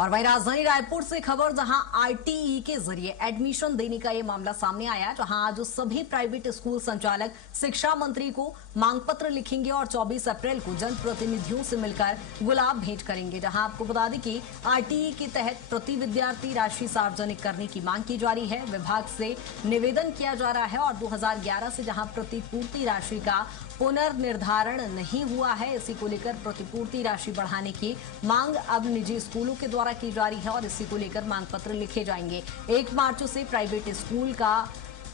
और वहीं राजधानी रायपुर से खबर, जहां आरटीई के जरिए एडमिशन देने का ये मामला सामने आया, जहां आज सभी प्राइवेट स्कूल संचालक शिक्षा मंत्री को मांग पत्र लिखेंगे और 24 अप्रैल को जनप्रतिनिधियों से मिलकर गुलाब भेंट करेंगे। जहां आपको बता दें कि आरटीई के तहत प्रति विद्यार्थी राशि सार्वजनिक करने की मांग की जा रही है। विभाग से निवेदन किया जा रहा है और 2011 से जहां प्रतिपूर्ति राशि का पुनर्निर्धारण नहीं हुआ है, इसी को लेकर प्रतिपूर्ति राशि बढ़ाने की मांग अब निजी स्कूलों के द्वारा की जा रही है और इसी को लेकर मांग पत्र लिखे जाएंगे। 1 मार्च से प्राइवेट स्कूल का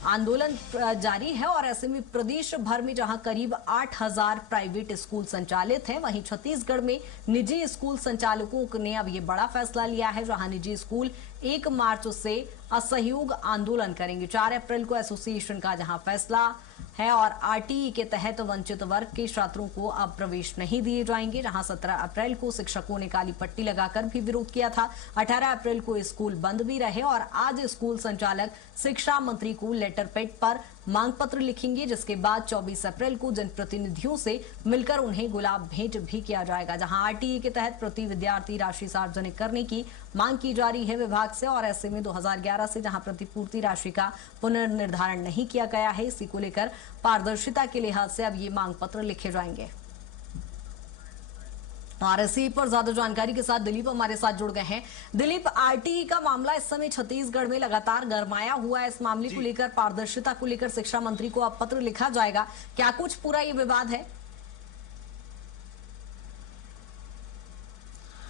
आंदोलन जारी है और ऐसे में प्रदेश भर में जहां करीब 8000 प्राइवेट स्कूल संचालित हैं, वहीं छत्तीसगढ़ में निजी स्कूल संचालकों ने अब ये बड़ा फैसला लिया है, जहां निजी स्कूल 1 मार्च से असहयोग आंदोलन करेंगे। 4 अप्रैल को एसोसिएशन का जहां फैसला है और आरटीई के तहत वंचित वर्ग के छात्रों को अब प्रवेश नहीं दिए जाएंगे। जहां 17 अप्रैल को शिक्षकों ने काली पट्टी लगाकर भी विरोध किया था। 18 अप्रैल को स्कूल बंद भी रहे और आज स्कूल संचालक शिक्षा मंत्री को लेटर पैड पर मांग पत्र लिखेंगे, जिसके बाद 24 अप्रैल को जनप्रतिनिधियों से मिलकर उन्हें गुलाब भेंट भी किया जाएगा। जहां आरटीई के तहत प्रति विद्यार्थी राशि सार्वजनिक करने की मांग की जा रही है विभाग से और ऐसे में 2011 से जहां प्रतिपूर्ति राशि का पुनर्निर्धारण नहीं किया गया है, इसी को लेकर पारदर्शिता के लिहाज से अब ये मांग पत्र लिखे जाएंगे। और इसी पर ज्यादा जानकारी के साथ दिलीप हमारे साथ जुड़ गए हैं। दिलीप, आरटीई का मामला इस समय छत्तीसगढ़ में लगातार गरमाया हुआ है। इस मामले को लेकर, पारदर्शिता को लेकर शिक्षा मंत्री को अब पत्र लिखा जाएगा, क्या कुछ पूरा ये विवाद है?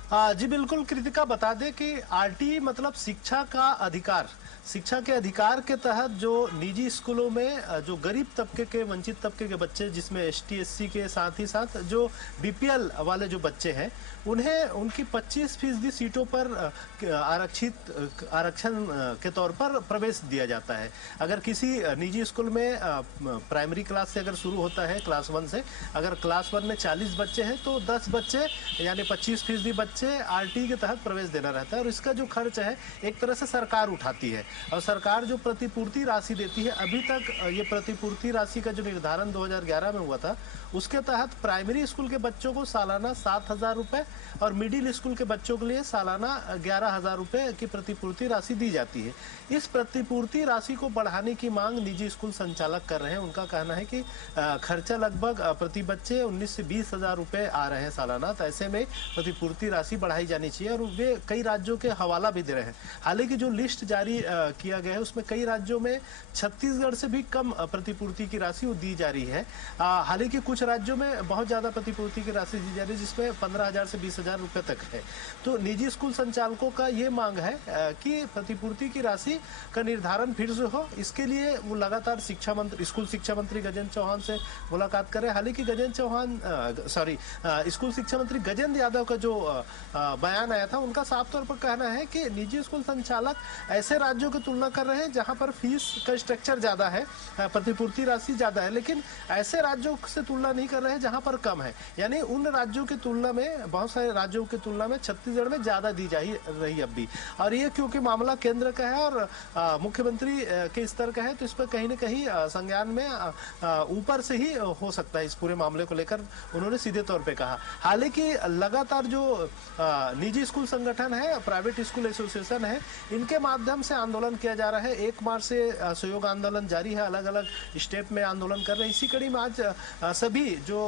जी बिल्कुल कृतिका, बता दें कि आरटीई मतलब शिक्षा का अधिकार। शिक्षा के अधिकार के तहत जो निजी स्कूलों में जो गरीब तबके के, वंचित तबके के बच्चे, जिसमें एसटी एससी के साथ ही साथ जो बीपीएल वाले जो बच्चे हैं, उन्हें उनकी 25% सीटों पर आरक्षण के तौर पर प्रवेश दिया जाता है। अगर किसी निजी स्कूल में प्राइमरी क्लास से अगर शुरू होता है, क्लास 1 से, अगर क्लास 1 में 40 बच्चे हैं तो 10 बच्चे यानी 25% बच्चे आरटीई के तहत प्रवेश देना रहता है और इसका जो खर्च है एक तरह से सरकार उठाती है। और सरकार जो प्रतिपूर्ति राशि देती है, अभी तक ये प्रतिपूर्ति राशि का जो निर्धारण 2011 में हुआ था, उसके तहत प्राइमरी स्कूल के बच्चों को सालाना 7,000 रुपए और मिडिल स्कूल के बच्चों के लिए सालाना 11,000 रुपए की प्रतिपूर्ति राशि दी जाती है। इस प्रतिपूर्ति राशि को बढ़ाने की मांग निजी स्कूल संचालक कर रहे हैं। उनका कहना है कि खर्चा लगभग प्रति बच्चे 19 से 20,000 रुपए आ रहे हैं सालाना, तो ऐसे में प्रतिपूर्ति राशि बढ़ाई जानी चाहिए और वे कई राज्यों के हवाला भी दे रहे हैं। हालांकि जो लिस्ट जारी किया गया है उसमें कई राज्यों में छत्तीसगढ़ से भी कम प्रतिपूर्ति की राशि दी जा रही है। हालांकि कुछ राज्यों में बहुत ज्यादा प्रतिपूर्ति की राशि दी जा रही है, जिसमें 15,000 से 20,000 रुपए तक है। तो निजी स्कूल संचालकों का ये मांग है कि प्रतिपूर्ति की राशि का निर्धारण फिर से हो। इसके लिए वो लगातार स्कूल शिक्षा मंत्री गजेंद्र चौहान से मुलाकात कर रहे हैं। हालांकि स्कूल शिक्षा मंत्री गजेंद्र यादव का जो बयान आया था, उनका साफ तौर पर कहना है कि निजी स्कूल संचालक ऐसे राज्यों की तुलना कर रहे हैं जहां पर फीस का स्ट्रक्चर ज्यादा है, प्रतिपूर्ति राशि ज्यादा है, लेकिन ऐसे राज्यों से तुलना नहीं कर रहे हैं जहां पर कम है। यानी उन राज्यों की तुलना में, बहुत सारे राज्यों की तुलना में छत्तीसगढ़ में ज्यादा दी जा रही अब भी। और ये क्योंकि मामला केंद्र का है और मुख्यमंत्री के स्तर का है, तो इस पर कहीं न कहीं संज्ञान में ऊपर से ही हो सकता है। इस पूरे मामले को लेकर उन्होंने सीधे तौर पर कहा। हालांकि लगातार जो निजी स्कूल संगठन है, प्राइवेट स्कूल एसोसिएशन है, इनके माध्यम से आंदोलन किया जा रहा है। 1 मार्च से सहयोग आंदोलन जारी है, अलग अलग स्टेप में आंदोलन कर रहे हैं। इसी कड़ी में आज सभी जो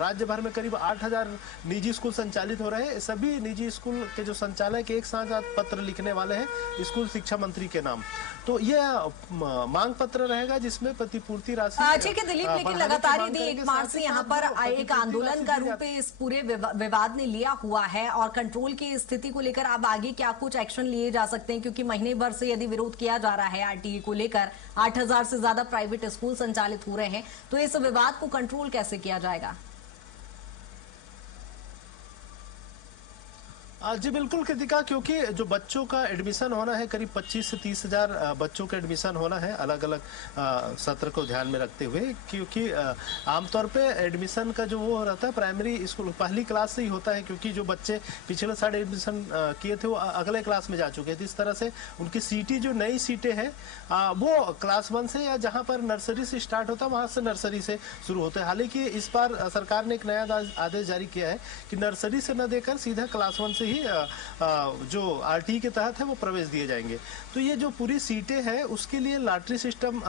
राज्य भर में करीब 8,000 निजी स्कूल संचालित हो रहे हैं, सभी निजी स्कूल के जो संचालक एक साथ पत्र लिखने वाले हैं स्कूल शिक्षा मंत्री के नाम। तो यह मांग पत्र रहेगा जिसमें प्रतिपूर्ति राशि। ठीक है दिलीप, लेकिन लगातार यदि 1 मार्च से यहाँ पर एक आंदोलन का रूप इस पूरे विवाद ने लिया हुआ है और कंट्रोल की स्थिति को लेकर अब आगे क्या कुछ एक्शन लिए जा सकते हैं? क्योंकि महीने भर से यदि विरोध किया जा रहा है आरटीई को लेकर, 8,000 से ज्यादा प्राइवेट स्कूल संचालित हो रहे हैं, तो इस विवाद को कंट्रोल कैसे किया जाएगा? जी बिल्कुल कृतिका, क्योंकि जो बच्चों का एडमिशन होना है, करीब 25 से 30,000 बच्चों का एडमिशन होना है अलग अलग सत्र को ध्यान में रखते हुए। क्योंकि आमतौर पे एडमिशन का जो वो रहता है प्राइमरी स्कूल पहली क्लास से ही होता है, क्योंकि जो बच्चे पिछले साल एडमिशन किए थे वो अगले क्लास में जा चुके थे। इस तरह से उनकी सीटें, जो नई सीटें हैं, वो क्लास 1 से या जहाँ पर नर्सरी से स्टार्ट होता है वहाँ से नर्सरी से शुरू होते हैं। हालांकि इस बार सरकार ने एक नया आदेश जारी किया है कि नर्सरी से न देकर सीधा क्लास 1 से ही ही जो आरटीई के तहत है वो प्रवेश दिए जाएंगे। तो ये जो पूरी सीटें हैं उसके लिए लॉटरी सिस्टम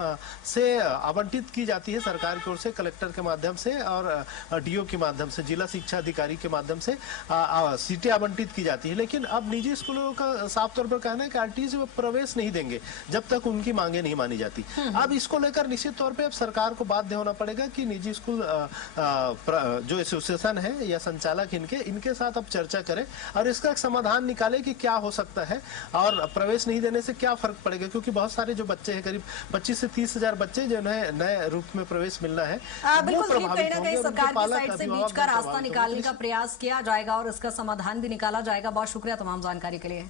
से आवंटित की जाती है सरकार की ओर से, कलेक्टर के माध्यम से और डीओ के माध्यम से, जिला शिक्षा अधिकारी के माध्यम से सीटें आवंटित की जाती है। लेकिन अब निजी स्कूलों का साफ तौर पर कहना है कि आरटीई से वो प्रवेश नहीं देंगे जब तक उनकी मांगे नहीं मानी जाती। अब इसको लेकर निश्चित तौर पर अब सरकार को बाध्य होना पड़ेगा कि निजी स्कूल जो एसोसिएशन है या संचालक इनके साथ अब चर्चा करें और इसका एक समाधान निकाले कि क्या हो सकता है और प्रवेश नहीं देने से क्या फर्क पड़ेगा, क्योंकि बहुत सारे जो बच्चे हैं, करीब 25 से 30 हजार बच्चे जिन्हें नए रूप में प्रवेश मिलना है, बिल्कुल कहीं ना कहीं सरकार की साइड से बीच का रास्ता निकालने का प्रयास किया जाएगा और इसका समाधान भी निकाला जाएगा। बहुत शुक्रिया तमाम जानकारी के लिए।